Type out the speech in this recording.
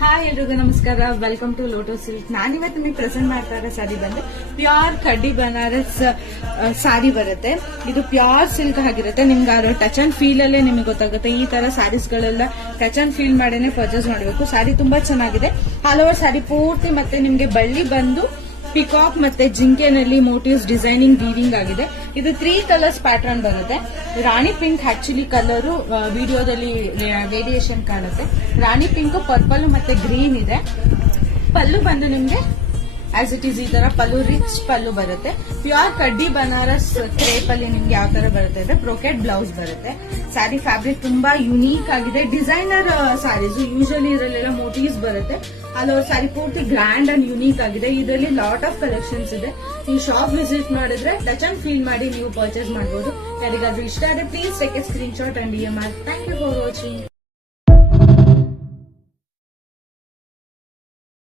Hi ಎಲ್ರಿಗೂ ನಮಸ್ಕಾರ, welcome to lotus silk. ನಾನಿವತ್ತು ನಿಮಗೆ ಪ್ರೆಸೆಂಟ್ ಮಾಡ್ತಾ ಇರೋ ಸ್ಯಾರಿ ಬಂದು ಪ್ಯೂರ್ ಕಡ್ಡಿ ಬನಾರಸ್ ಸ್ಯಾರಿ ಬರುತ್ತೆ. ಇದು ಪ್ಯೂರ್ ಸಿಲ್ಕ್ ಆಗಿರುತ್ತೆ. ನಿಮ್ಗೆ ಅದು ಟಚ್ ಅಂಡ್ ಫೀಲ್ ಅಲ್ಲೇ ನಿಮಗೆ ಗೊತ್ತಾಗುತ್ತೆ. ಈ ತರ ಸ್ಯಾರೀಸ್ ಗಳೆಲ್ಲ ಟಚ್ ಅಂಡ್ ಫೀಲ್ ಮಾಡೇನೆ ಪರ್ಚೇಸ್ ಮಾಡಬೇಕು. ಸ್ಯಾರಿ ತುಂಬಾ ಚೆನ್ನಾಗಿದೆ. ಆಲ್ ಓವರ್ ಸ್ಯಾರಿ ಪೂರ್ತಿ ಮತ್ತೆ ನಿಮ್ಗೆ ಬಳ್ಳಿ ಬಂದು ಪಿಕಾಕ್ ಮತ್ತೆ ಜಿಂಕೆನಲ್ಲಿ ಮೋಟಿವ್ಸ್ ಡಿಸೈನಿಂಗ್ ವೀವಿಂಗ್ ಆಗಿದೆ. ಇದು 3 ಕಲರ್ಸ್ ಪ್ಯಾಟರ್ನ್ ಬರುತ್ತೆ. ರಾಣಿ ಪಿಂಕ್ ಆಕ್ಚುಲಿ ಕಲರ್ ವಿಡಿಯೋದಲ್ಲಿ ವೇರಿಯೇಷನ್ ಕಾಣುತ್ತೆ. ರಾಣಿ ಪಿಂಕ್, ಪರ್ಪಲ್ ಮತ್ತೆ ಗ್ರೀನ್ ಇದೆ. ಪಲ್ಲು ಬಂದು ನಿಮ್ಗೆ ಆಸ್ ಇಟ್ ಈಸ್ ಈ ತರ ಪಲ್ಲು, ರಿಚ್ ಪಲ್ಲು ಬರುತ್ತೆ. ಪ್ಯೂರ್ ಕಡ್ಡಿ ಬನಾರಸ್ ಕ್ರೇಪ್ ಅಲ್ಲಿ ನಿಮ್ಗೆ ಯಾವ ತರ ಬರುತ್ತೆ ಅಂದ್ರೆ ಬ್ರೋಕೆಟ್ ಬ್ಲೌಸ್ ಬರುತ್ತೆ. ಸ್ಯಾರಿ ಫ್ಯಾಬ್ರಿಕ್ ತುಂಬಾ ಯುನೀಕ್ ಆಗಿದೆ. ಡಿಸೈನರ್ ಸ್ಯಾರೀಸ್ ಯೂಶಲಿ ಇದರಲ್ಲೆಲ್ಲ ಮೋಟಿವ್ಸ್ ಬರುತ್ತೆ. ಅಲ್ಲವ್ರ ಸ್ಯಾರಿ ಪೂರ್ತಿ ಗ್ರ್ಯಾಂಡ್ ಅಂಡ್ ಯುನೀಕ್ ಆಗಿದೆ. ಇದರಲ್ಲಿ ಲಾಟ್ ಆಫ್ ಕಲೆಕ್ಷನ್ಸ್ ಇದೆ. ನೀವು ಶಾಪ್ ವಿಸಿಟ್ ಮಾಡಿದ್ರೆ ಟಚ್ ಅಂಡ್ ಫೀಲ್ ಮಾಡಿ ನೀವು ಪರ್ಚೇಸ್ ಮಾಡಬಹುದು. ಯಾರಿಗಾದ್ರೂ ಇಷ್ಟ ಆದ್ರೆ please take a screen shot and DM. Thank you for watching.